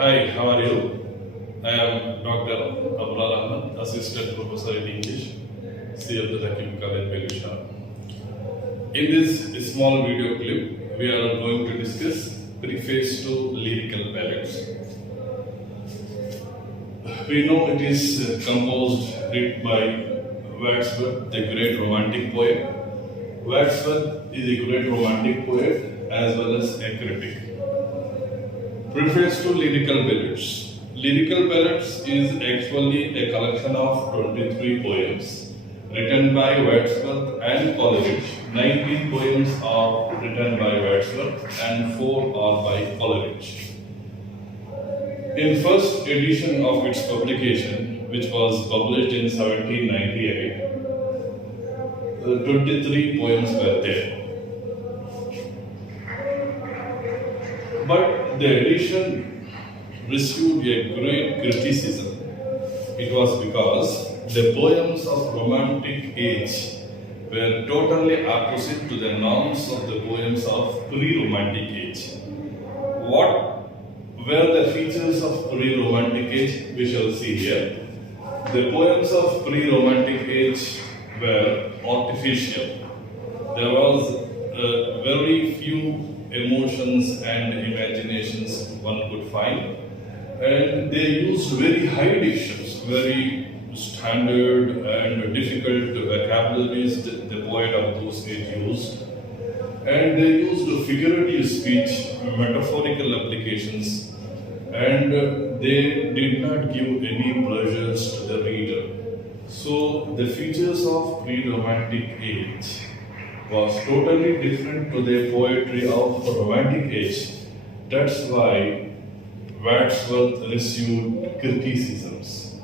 Hi, how are you? I am Dr. Abrar Ahmed, Assistant Professor in English, CF the Hakeem College, Melvisharam. In this small video clip, we are going to discuss Preface to Lyrical Ballads. We know it is composed, written by Wordsworth, the great romantic poet. Wordsworth is a great romantic poet as well as a critic. Preface to Lyrical Ballads. Lyrical Ballads is actually a collection of 23 poems written by Wordsworth and Coleridge. 19 poems are written by Wordsworth and 4 are by Coleridge. In first edition of its publication, which was published in 1798, 23 poems were there. But the edition received a great criticism. It was because the poems of romantic age were totally opposite to the norms of the poems of pre-romantic age. What were the features of pre-romantic age? We shall see here. The poems of pre-romantic age were artificial. There was very few emotions and imaginations one could find, and they used very high dictions, very standard and difficult vocabularies the poet of those days used, and they used figurative speech, metaphorical applications, and they did not give any pleasures to the reader. So the features of pre-romantic age was totally different to the poetry of romantic age. That's why Wordsworth received criticisms.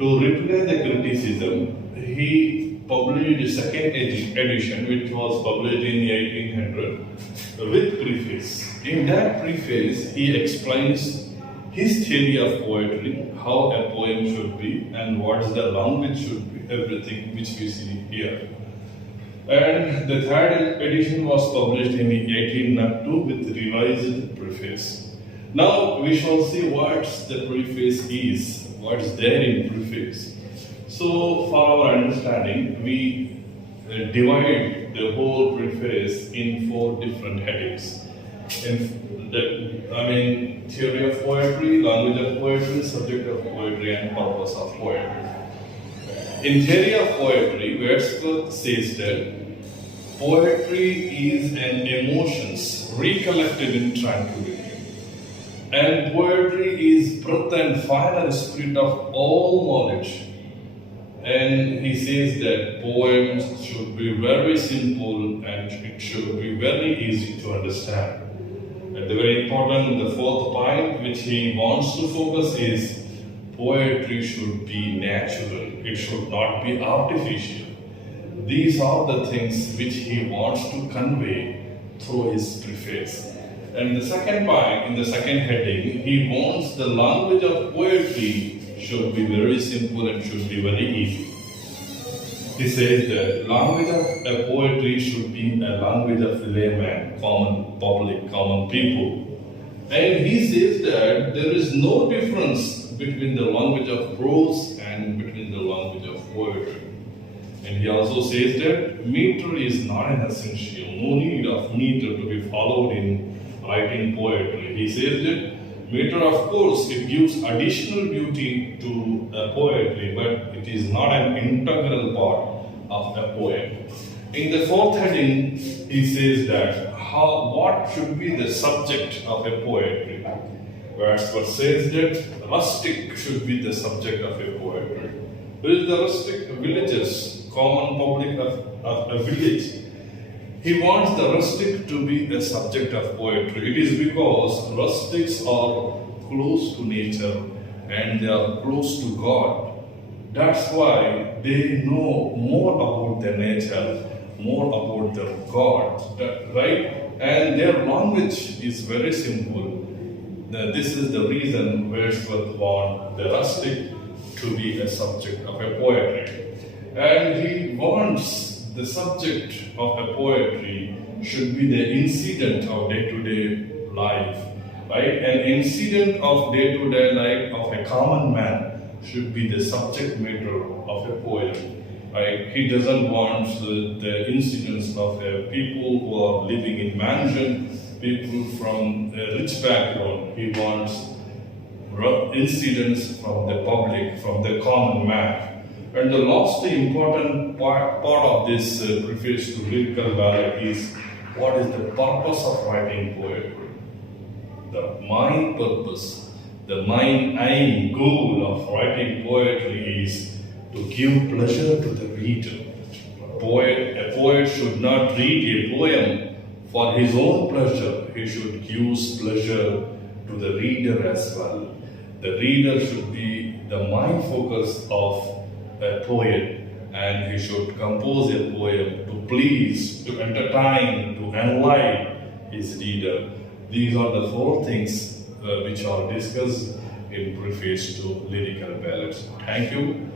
To reply the criticism, he published a second edition, which was published in 1800 with preface. In that preface, he explains his theory of poetry, how a poem should be and what the language should be, everything which we see here. And the third edition was published in 1802 with revised preface. Now we shall see what the preface is, what is there in preface. So for our understanding, we divide the whole preface in 4 different headings. Theory of poetry, language of poetry, subject of poetry, and purpose of poetry. In theory of poetry, Wordsworth says that poetry is an emotions recollected in tranquility, and poetry is breath and final spirit of all knowledge. And he says that poems should be very simple and it should be very easy to understand. And the very important, the 4th point which he wants to focus is poetry should be natural, it should not be artificial. These are the things which he wants to convey through his preface. And the second point, in the second heading, he wants the language of poetry should be very simple and should be very easy. He says that language of a poetry should be a language of layman, common public, common people. And he says that there is no difference between the language of prose and between the language of poetry. And he also says that meter is not an essential, no need of meter to be followed in writing poetry. He says that meter, of course, it gives additional beauty to a poetry, but it is not an integral part of a poem. In the 4th heading, he says that what should be the subject of a poetry. Wordsworth says that rustic should be the subject of a poetry. Who is the rustic? Villagers, common public of a village. He wants the rustic to be a subject of poetry. It is because rustics are close to nature and they are close to God. That's why they know more about their nature, more about their God, right? And their language is very simple. This is the reason Wordsworth wants the rustic to be a subject of a poetry. And he wants the subject of a poetry should be the incident of day-to-day life right? An incident of day-to-day life of a common man should be the subject matter of a poem, right? He doesn't want the incidents of people who are living in mansion, people from a rich background. He wants incidents from the public, from the common man. And the lastly important part of this preface to Lyrical Ballad is what is the purpose of writing poetry. The main purpose, the main aim, goal of writing poetry is to give pleasure to the reader. A poet should not read a poem for his own pleasure. He should give pleasure to the reader as well. The reader should be the main focus of a poet, and he should compose a poem to please, to entertain, to enlighten his reader. These are the four things which are discussed in Preface to Lyrical Ballads. Thank you.